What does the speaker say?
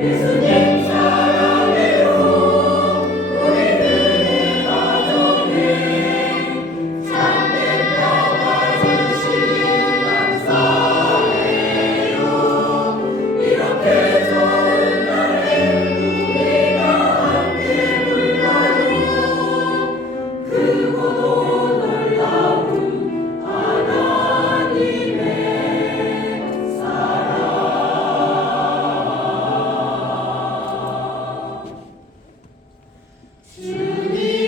Isso Мені